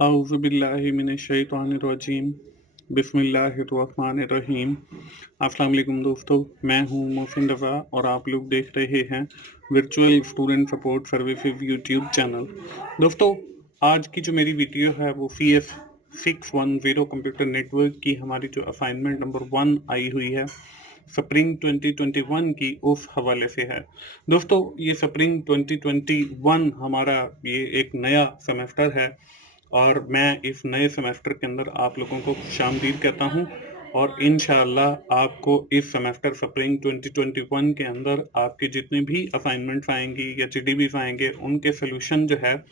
औज़ुबिल्लाहि मिनश्शैतानिर्रजीम बिस्मिल्लाहिर्रहमानिर्रहीम। अस्सलाम वालेकुम दोस्तों, मैं हूं मोहसिन रज़ा और आप लोग देख रहे हैं virtual student support services YouTube channel. दोस्तों, आज की जो मेरी वीडियो है वो CS 610 कंप्यूटर नेटवर्क की हमारी जो असाइनमेंट नंबर 1 आई हुई है स्प्रिंग 2021 की, उस हवाले से है। दोस्तों, ये स्प्रिंग 2021 हमारा ये एक नया सेमेस्टर है और मैं इस नए सेमेस्टर के अंदर आप लोगों को खुशामदीद कहता हूं और इंशाअल्लाह आपको इस सेमेस्टर स्प्रिंग 2021 के अंदर आपके जितने भी असाइनमेंट्स आएंगी या GDBs आएंगे उनके सोल्यूशन जो है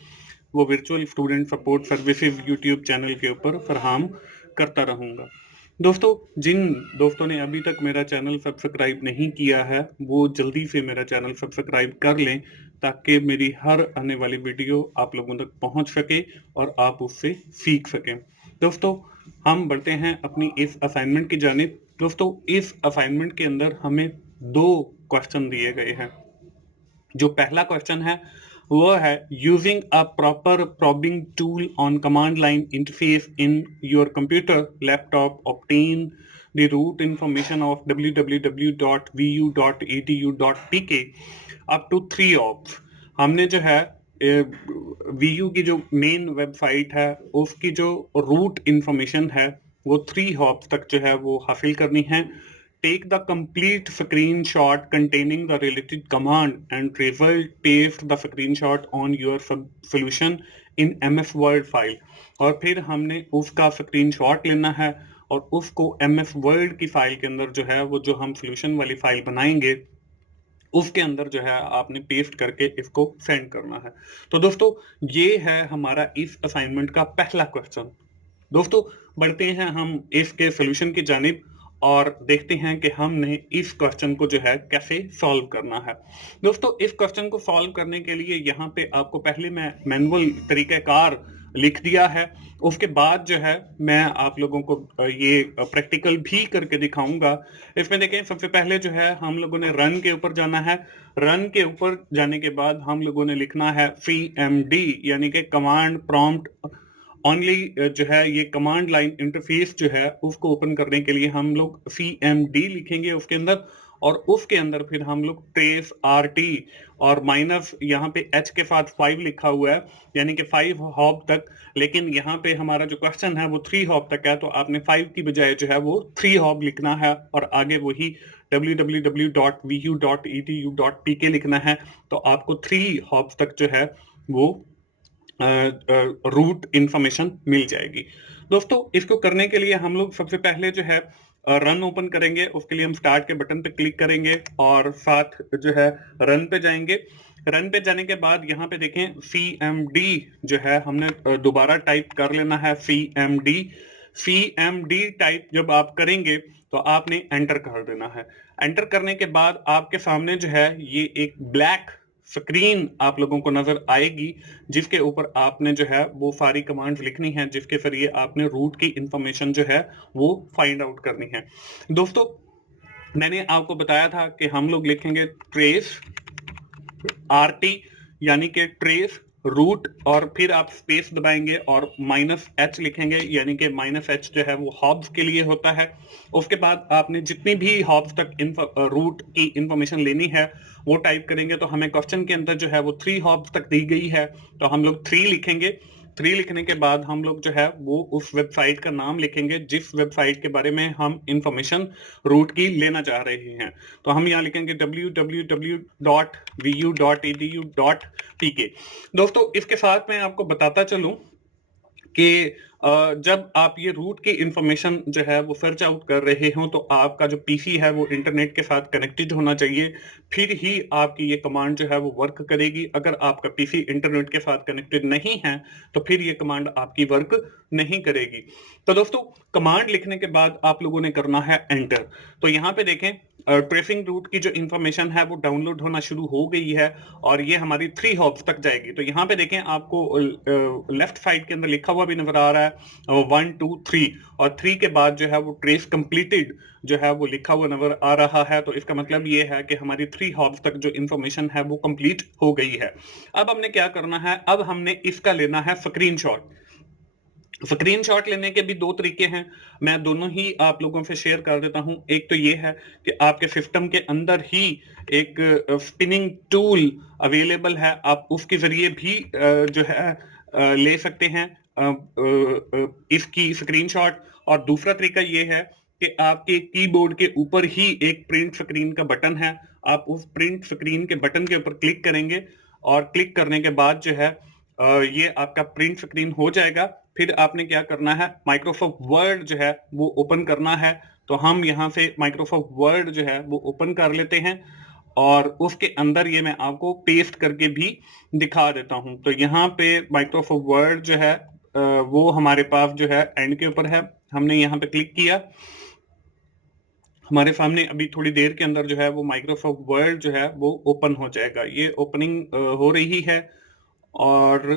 वो virtual student support services YouTube channel के ऊपर फराहम करता रहूँगा। दोस्तों, जिन दोस्तों ने अभी तक मेरा चैनल सब्सक्राइब नहीं किया है वो जल्दी से मेरा चैनल सब्सक्राइब कर लें ताकि मेरी हर आने वाली वीडियो आप लोगों तक पहुंच सके और आप उससे सीख सकें। दोस्तों, हम बढ़ते हैं अपनी इस असाइनमेंट की जानिब। दोस्तों, इस असाइनमेंट के अंदर हमें 2 क्वेश्चन दिए गए हैं। जो पहला क्वेश्चन है वो है using a proper probing tool on command line interface in your computer laptop obtain the route information of www.vu.edu.pk up to 3 hops. हमने जो है वीयू की जो मेन वेबसाइट है उसकी जो रूट इंफॉर्मेशन है वो 3 हॉप्स तक जो है वो हासिल करनी है। Take the complete screenshot containing the related command and result paste the screenshot on your solution in MS Word file। और फिर हमने उसका स्क्रीनशॉट लेना है और उसको MS Word की फाइल के अंदर जो है वो जो हम सोल्यूशन वाली फाइल बनाएंगे उसके अंदर जो है आपने पेस्ट करके इसको सेंड करना है। तो दोस्तों, ये है हमारा इस असाइनमेंट का पहला क्वेश्चन। दोस्तों, बढ़ते हैं हम इसके सोल्यूशन की जानिब और देखते हैं कि हमने इस क्वेश्चन को जो है कैसे सॉल्व करना है। दोस्तों, इस क्वेश्चन को सॉल्व करने के लिए यहाँ पे आपको पहले मैं मैनुअल तरीक़ाकार लिख दिया है। उसके बाद जो है मैं आप लोगों को ये प्रैक्टिकल भी करके दिखाऊंगा। इसमें देखें, सबसे पहले जो है हम लोगों ने रन के ऊपर जाना है। रन के ऊपर जाने के बाद हम लोगों ने लिखना है CMD यानी कि कमांड प्रॉम्प्ट ओनली। जो है ये कमांड लाइन इंटरफेस जो है उसको ओपन करने के लिए हम लोग CMD लिखेंगे उसके अंदर, और उसके अंदर फिर हम लोग ट्रेस RT और माइनस यहाँ पे H के साथ 5 लिखा हुआ है यानी कि 5 हॉप तक। लेकिन यहाँ पे हमारा जो क्वेश्चन है वो 3 हॉप तक है, तो आपने 5 की बजाय जो है वो 3 हॉप लिखना है और आगे वही www.vu.edu.pk लिखना है। तो आपको 3 हॉप्स तक जो है वो रूट इंफॉर्मेशन मिल जाएगी। दोस्तों, इसको करने के लिए हम लोग सबसे पहले जो है रन ओपन करेंगे। उसके लिए हम स्टार्ट के बटन पे क्लिक करेंगे और साथ जो है रन पे जाएंगे। रन पे जाने के बाद यहाँ पे देखें CMD जो है हमने दोबारा टाइप कर लेना है CMD। CMD टाइप जब आप करेंगे तो आपने एंटर कर देना है। एंटर करने के बाद आपके सामने जो है ये एक ब्लैक स्क्रीन आप लोगों को नजर आएगी जिसके ऊपर आपने जो है वो सारी कमांड्स लिखनी है जिसके जरिए आपने रूट की इंफॉर्मेशन जो है वो फाइंड आउट करनी है। दोस्तों, मैंने आपको बताया था कि हम लोग लिखेंगे ट्रेस RT यानी कि ट्रेस रूट और फिर आप स्पेस दबाएंगे और -H लिखेंगे यानी कि -H जो है वो हॉब्स के लिए होता है। उसके बाद आपने जितनी भी हॉब्स तक रूट की इंफॉर्मेशन लेनी है वो टाइप करेंगे। तो हमें क्वेश्चन के अंदर जो है वो 3 हॉब्स तक दी गई है, तो हम लोग 3 लिखेंगे। 3 लिखने के बाद हम लोग जो है वो उस वेबसाइट का नाम लिखेंगे जिस वेबसाइट के बारे में हम इंफॉर्मेशन रूट की लेना चाह रहे हैं। तो हम यहाँ लिखेंगे www.vu.edu.pk। दोस्तों, इसके साथ मैं आपको बताता चलूं कि जब आप ये रूट की इंफॉर्मेशन जो है वो सर्च आउट कर रहे हो तो आपका जो पीसी है वो इंटरनेट के साथ कनेक्टेड होना चाहिए, फिर ही आपकी ये कमांड जो है वो वर्क करेगी। अगर आपका पीसी इंटरनेट के साथ कनेक्टेड नहीं है तो फिर ये कमांड आपकी वर्क नहीं करेगी। तो दोस्तों, कमांड लिखने के बाद आप लोगों ने करना है एंटर। तो यहाँ पे देखें ट्रेसिंग रूट की जो इंफॉर्मेशन है वो डाउनलोड होना शुरू हो गई है और ये हमारी 3 हॉब्स तक जाएगी। तो यहाँ पे देखें आपको लेफ्ट साइड के अंदर लिखा हुआ भी नजर आ रहा है 1 2 3 और 3 के बाद जो है वो ट्रेस कंप्लीटेड जो है वो लिखा हुआ नजर आ रहा है। तो इसका मतलब ये है कि हमारी 3 हॉब्स तक जो इंफॉर्मेशन है वो कंप्लीट हो गई है। अब हमने क्या करना है, अब हमने इसका लेना है स्क्रीनशॉट। स्क्रीनशॉट लेने के भी दो तरीके हैं, मैं दोनों ही आप लोगों से शेयर कर देता हूं। एक तो ये है कि आपके सिस्टम के अंदर ही एक स्पिनिंग टूल अवेलेबल है, आप उसके जरिए भी जो है ले सकते हैं इसकी स्क्रीनशॉट। और दूसरा तरीका ये है कि आपके कीबोर्ड के ऊपर ही एक प्रिंट स्क्रीन का बटन है, आप उस प्रिंट स्क्रीन के बटन के ऊपर क्लिक करेंगे और क्लिक करने के बाद जो है ये आपका प्रिंट स्क्रीन हो जाएगा। फिर आपने क्या करना है, माइक्रोसॉफ्ट वर्ड जो है वो ओपन करना है। तो हम यहाँ से माइक्रोसॉफ्ट वर्ड जो है वो ओपन कर लेते हैं और उसके अंदर ये मैं आपको पेस्ट करके भी दिखा देता हूं। तो यहाँ पे माइक्रोसॉफ्ट वर्ड जो है वो हमारे पास जो है एंड के ऊपर है, हमने यहाँ पे क्लिक किया, हमारे सामने अभी थोड़ी देर के अंदर जो है वो माइक्रोसॉफ्ट वर्ड जो है वो ओपन हो जाएगा। ये ओपनिंग हो रही है और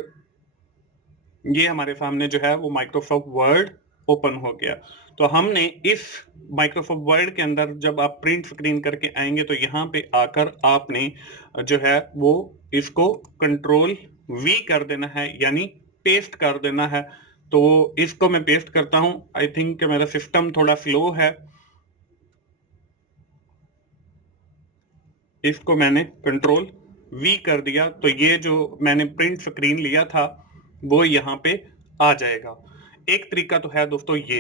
ये हमारे सामने जो है वो माइक्रोसॉफ्ट वर्ड ओपन हो गया। तो हमने इस माइक्रोसॉफ्ट वर्ड के अंदर जब आप प्रिंट स्क्रीन करके आएंगे तो यहाँ पे आकर आपने जो है वो इसको कंट्रोल वी कर देना है, यानी पेस्ट कर देना है। तो इसको मैं पेस्ट करता हूं। आई थिंक मेरा सिस्टम थोड़ा स्लो है, इसको मैंने कंट्रोल वी कर दिया तो ये जो मैंने प्रिंट स्क्रीन लिया था वो यहाँ पे आ जाएगा। एक तरीका तो है दोस्तों ये।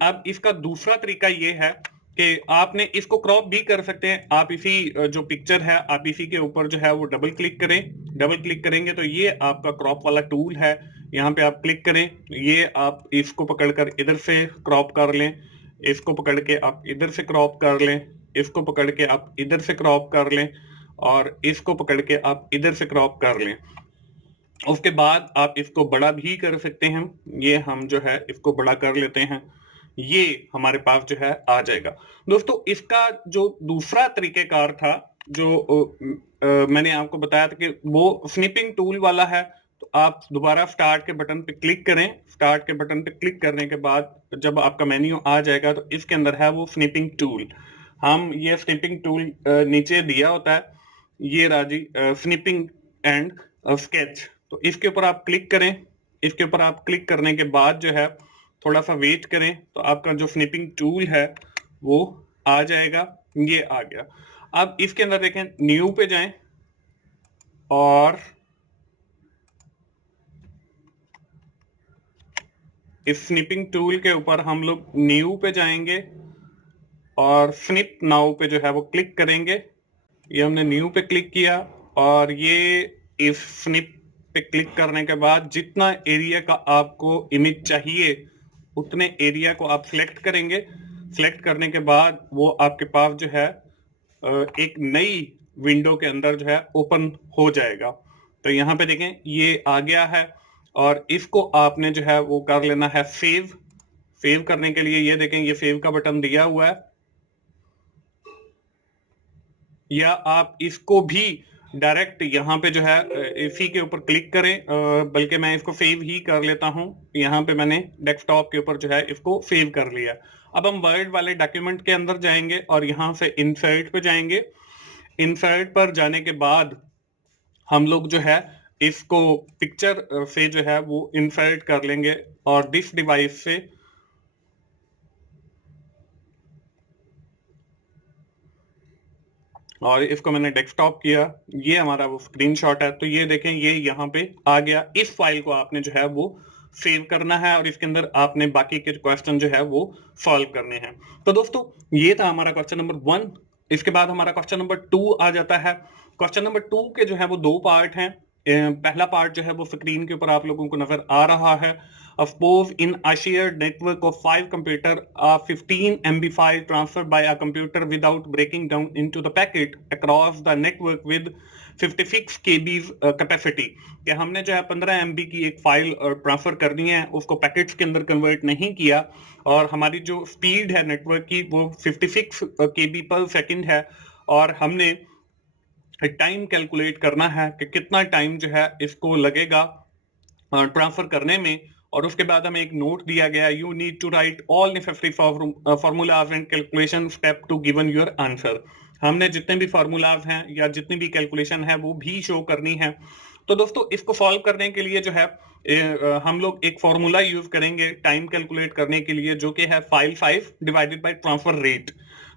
अब इसका दूसरा तरीका ये है कि आपने इसको क्रॉप भी कर सकते हैं। आप इसी जो पिक्चर है आप इसी के ऊपर जो है वो डबल क्लिक करें, डबल क्लिक करेंगे तो ये आपका क्रॉप वाला टूल है, यहाँ पे आप क्लिक करें, ये आप इसको पकड़कर इधर से क्रॉप कर लें, इसको पकड़ के आप इधर से क्रॉप कर लें, इसको पकड़ के आप इधर से क्रॉप कर लें और इसको पकड़ के आप इधर से क्रॉप कर लें। उसके बाद आप इसको बड़ा भी कर सकते हैं, ये हम जो है इसको बड़ा कर लेते हैं, ये हमारे पास जो है आ जाएगा। दोस्तों इसका जो दूसरा तरीकेकार था जो मैंने आपको बताया था कि वो स्निपिंग टूल वाला है। तो आप दोबारा स्टार्ट के बटन पे क्लिक करें, स्टार्ट के बटन पे क्लिक करने के बाद जब आपका मेन्यू आ जाएगा तो इसके अंदर है वो स्निपिंग टूल। हम ये स्निपिंग टूल नीचे दिया होता है, ये राजी स्निपिंग एंड स्केच। तो इसके ऊपर आप क्लिक करें, इसके ऊपर आप क्लिक करने के बाद जो है थोड़ा सा वेट करें तो आपका जो स्निपिंग टूल है वो आ जाएगा, ये आ गया। अब इसके अंदर देखें, न्यू पे जाएं और इस स्निपिंग टूल के ऊपर हम लोग न्यू पे जाएंगे और स्निप नाउ पे जो है वो क्लिक करेंगे। ये हमने न्यू पे क्लिक किया और ये इस स्निप पे क्लिक करने के बाद जितना एरिया का आपको इमेज चाहिए उतने एरिया को आप सिलेक्ट करेंगे। सिलेक्ट करने के बाद वो आपके पास जो है एक नई विंडो के अंदर जो है ओपन हो जाएगा। तो यहाँ पे देखें ये आ गया है और इसको आपने जो है वो कर लेना है सेव। सेव करने के लिए ये देखें ये सेव का बटन दिया हुआ है, या आप इसको भी डायरेक्ट यहाँ पे जो है इसी के ऊपर क्लिक करें, बल्कि मैं इसको सेव ही कर लेता हूँ। यहाँ पे मैंने डेस्कटॉप के ऊपर जो है इसको सेव कर लिया। अब हम वर्ड वाले डॉक्यूमेंट के अंदर जाएंगे और यहाँ से इंसर्ट पे जाएंगे। इंसर्ट पर जाने के बाद हम लोग जो है इसको पिक्चर से जो है वो इंसर्ट कर लेंगे और दिस डिवाइस से और इसको मैंने डेस्कटॉप किया, ये हमारा वो स्क्रीनशॉट है। तो ये देखें ये यहाँ पे आ गया। इस फाइल को आपने जो है वो सेव करना है और इसके अंदर आपने बाकी के क्वेश्चन जो है वो सॉल्व करने हैं। तो दोस्तों ये था हमारा क्वेश्चन नंबर 1। इसके बाद हमारा क्वेश्चन नंबर 2 आ जाता है। क्वेश्चन नंबर 2 के जो है वो 2 पार्ट हैं। पहला पार्ट जो है वो स्क्रीन के ऊपर आप लोगों को नजर आ रहा है। Suppose in a shared network of 5 computers, a 15 MB file transferred by a computer without breaking down into the packet across the network with 56 KB capacity. कि हमने जो है 15 MB की एक फाइल ट्रांसफर करनी है, उसको पैकेट्स के अंदर कन्वर्ट नहीं किया और हमारी जो स्पीड है नेटवर्क की वो 56 KB पर सेकंड है और हमने टाइम कैलकुलेट करना है कि कितना टाइम जो है इसको लगेगा ट्रांसफर करने में। और उसके बाद हमें एक नोट दिया गया, you need to write all necessary formulas and calculation step to given your answer. हमने जितने भी फार्मूलाज हैं या जितनी भी कैलकुलेशन है वो भी शो करनी है तो दोस्तों इसको सॉल्व करने के लिए जो है हम लोग एक फॉर्मूला यूज करेंगे टाइम कैलकुलेट करने के लिए, जो कि है file 5 divided by transfer rate.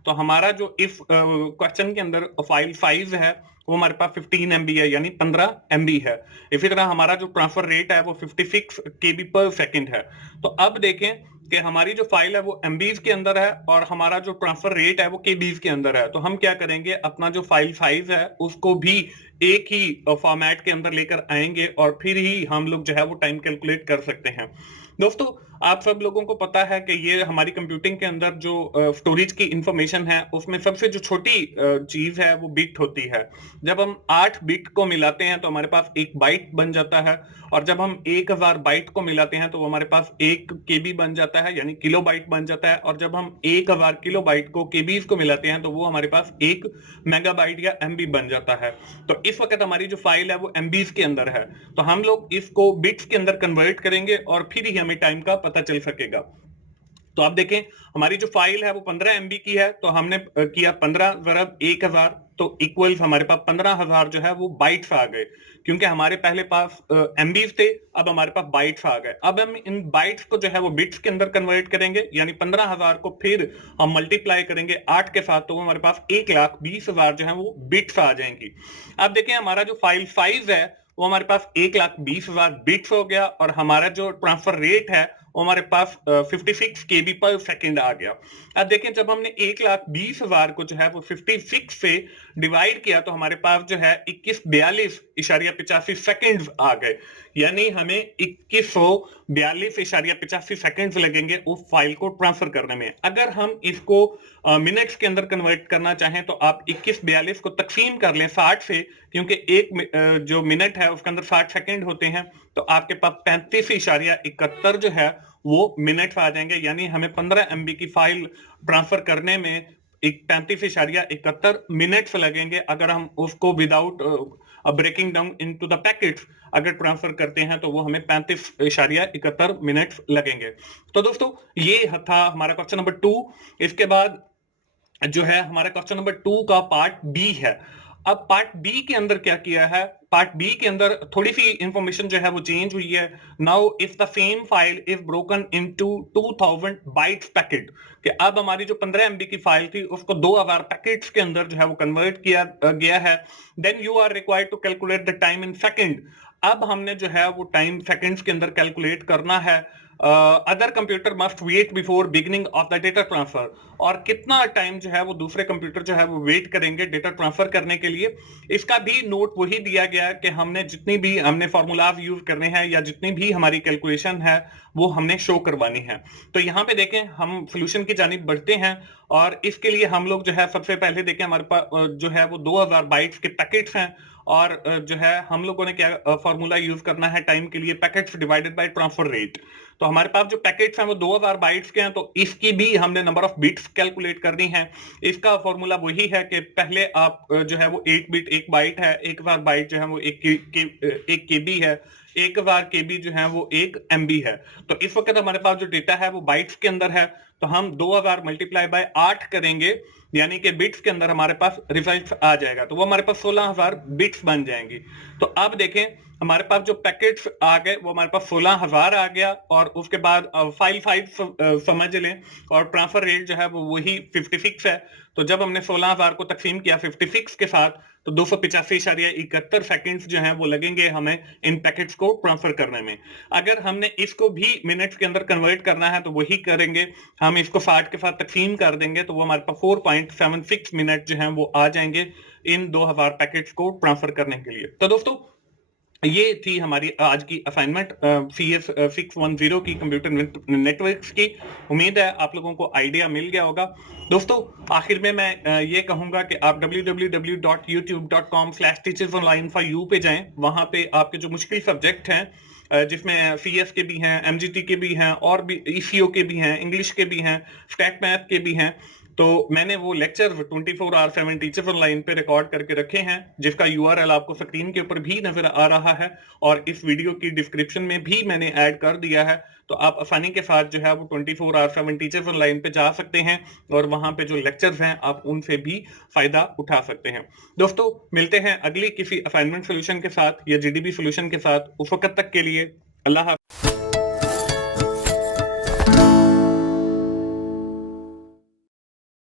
तो हमारा जो इफ क्वेश्चन के अंदर फाइल 5 है वो हमारे पास 15 MB है, यानी 15 MB है। इसी तरह हमारा जो ट्रांसफर रेट है वो 56 KB पर सेकंड है। तो अब देखें कि हमारी जो फाइल है वो MBs के अंदर है और हमारा जो ट्रांसफर रेट है वो KBs के अंदर है। तो हम क्या करेंगे, अपना जो फाइल 5 है उसको भी एक ही फॉर्मेट के अंदर लेकर आएंगे और फिर ही हम लोग जो है वो टाइम कैलकुलेट कर सकते हैं। दोस्तों आप सब लोगों को पता है कि ये हमारी कंप्यूटिंग के अंदर जो स्टोरेज की इंफॉर्मेशन है उसमें सबसे जो छोटी चीज है वो बिट होती है। जब हम 8 बिट को मिलाते हैं तो हमारे पास 1 बाइट बन जाता है, और जब हम 1000 बाइट को मिलाते हैं तो वो हमारे पास 1 KB बन जाता है, यानी किलो बाइट बन जाता है। और जब हम 1000 किलो बाइट को KBs को मिलाते हैं तो वो हमारे पास 1 मेगाबाइट या MB बन जाता है। तो इस वक्त हमारी जो फाइल है वो MBs के अंदर है, तो हम लोग इसको बिट्स के अंदर कन्वर्ट करेंगे और फिर ही हमें टाइम का पता चल सकेगा। तो आप देखें हमारी जो फाइल है वो 15 MB की है, तो हमने किया 15 ज़रब 1000, तो इक्वल्स हमारे पास 15000 जो है वो बाइट्स आ गए, क्योंकि हमारे पहले पास MBs थे, अब हमारे पास बाइट्स आ गए। अब हम इन बाइट्स को जो है वो बिट्स के अंदर कन्वर्ट करेंगे, यानी 15000 को फिर हम मल्टीप्लाई करेंगे 8 के साथ, तो वो हमारे पास 1,20,000 जो है वो बिट्स आ जाएंगी। अब देखें हमारा जो फाइल साइज है वो हमारे पास 1,20,000 बिट्स हो गया, और हमारा जो ट्रांसफर रेट है वो हमारे पास 56 KB पर सेकंड आ गया। अब देखें जब हमने 1,20,000 को जो है वो 56 से डिवाइड किया तो हमारे पास जो है 2142.85 सेकंड्स आ गए, यानी हमें 2142.85 सेकंड्स लगेंगे उस फाइल को ट्रांसफर करने में। अगर हम इसको मिनट्स के अंदर कन्वर्ट करना चाहें तो आप 2142 को तकसीम कर लें 60 से, क्योंकि एक जो मिनट है उसके अंदर 60 सेकंड होते हैं, तो आपके पास 35.71 जो है वो मिनट आ जाएंगे, यानी हमें 15 MB की फाइल ट्रांसफर करने में 35.71 मिनट्स लगेंगे। अगर हम उसको without breaking down into the packets अगर ट्रांसफर करते हैं तो वो हमें 35.71 मिनट्स लगेंगे। तो दोस्तों ये था हमारा क्वेश्चन नंबर 2। इसके बाद जो है हमारा क्वेश्चन नंबर 2 का पार्ट बी है। अब पार्ट बी के अंदर क्या किया है, पार्ट बी के अंदर थोड़ी सी इंफॉर्मेशन जो है वो चेंज हुई है। Now if the same file is broken into 2000 bytes packet, कि अब हमारी जो 15 MB की फाइल थी उसको 2000 पैकेट्स के अंदर जो है वो कन्वर्ट किया गया है। Then you are required to calculate the time in second. अब हमने जो है वो टाइम सेकंड्स के अंदर कैलकुलेट करना है। Other computer must wait before beginning of the data transfer, और कितना टाइम जो है वो दूसरे कंप्यूटर जो है वो वेट करेंगे डेटा ट्रांसफर करने के लिए। इसका भी नोट वही दिया गया कि हमने जितनी भी हमने फॉर्मूलाज यूज करने हैं या जितनी भी हमारी कैलकुलेशन है वो हमने शो करवानी है। तो यहाँ पे देखें हम सोल्यूशन की जानिब बढ़ते हैं, और इसके लिए हम लोग जो है सबसे पहले देखें हमारे पास जो है वो 2000 बाइट्स के पैकेट्स हैं, और जो है हम लोगों ने क्या फॉर्मूला यूज करना है टाइम के लिए, packets divided by transfer rate. तो हमारे पास जो पैकेट्स हैं वो 2000 बाइट्स के हैं, तो इसकी भी हमने नंबर ऑफ बिट्स कैलकुलेट करनी है। इसका फॉर्मूला वही है कि पहले आप जो है वो 8 बिट 1 बाइट है, 1000 बाइट जो है वो 1 KB है, 1000 KB जो है वो 1 MB है। तो इस वक्त हमारे पास जो डेटा है वो बाइट्स के अंदर है, तो हम 2000 मल्टीप्लाई बाय 8 करेंगे, यानी कि बिट्स के अंदर हमारे पास रिजल्ट आ जाएगा, तो वो हमारे पास 16000 बिट्स बन जाएंगी। तो अब देखें हमारे पास जो पैकेट्स आ गए वो हमारे पास 16000 आ गया, और उसके बाद फाइल 5 समझ लें, और ट्रांसफर रेट जो है वो वही 56 है। तो जब हमने 16000 को तकसीम किया 56 के साथ तो 285.71 सेकंड्स जो हैं वो लगेंगे हमें इन पैकेट्स को ट्रांसफर करने में। अगर हमने इसको भी मिनट्स के अंदर कन्वर्ट करना है तो वही करेंगे, हम इसको 60 के साथ तकसीम कर देंगे तो वो हमारे पास 4.76 मिनट जो हैं वो आ जाएंगे इन 2000 पैकेट्स को ट्रांसफर करने के लिए। तो दोस्तों ये थी हमारी आज की असाइनमेंट CS 610 की कंप्यूटर नेटवर्क्स की। उम्मीद है आप लोगों को आइडिया मिल गया होगा। दोस्तों आखिर में मैं ये कहूंगा कि आप www.youtube.com/teachersonline4u पे जाएं, वहां पे आपके जो मुश्किल सब्जेक्ट हैं जिसमें CS के भी हैं, MGT के भी हैं, और भी ECO के भी हैं, इंग्लिश के भी हैं, स्टैट मैथ के भी हैं, तो मैंने वो लेक्चर 24/7 टीचर्स ऑनलाइन पे रिकॉर्ड करके रखे हैं, जिसका यूआरएल आपको स्क्रीन के ऊपर भी नजर आ रहा है और इस वीडियो की डिस्क्रिप्शन में भी मैंने ऐड कर दिया है। तो आप आसानी के साथ जो है वो 24/7 टीचर्स ऑनलाइन पे जा सकते हैं और वहां पे जो लेक्चर्स हैं आप उनसे भी फायदा उठा सकते हैं। दोस्तों, मिलते हैं अगली किसी असाइनमेंट सोल्यूशन के साथ या जीडीबी सोल्यूशन के साथ। उस वक्त तक के लिए अल्लाह हाफ़िज़।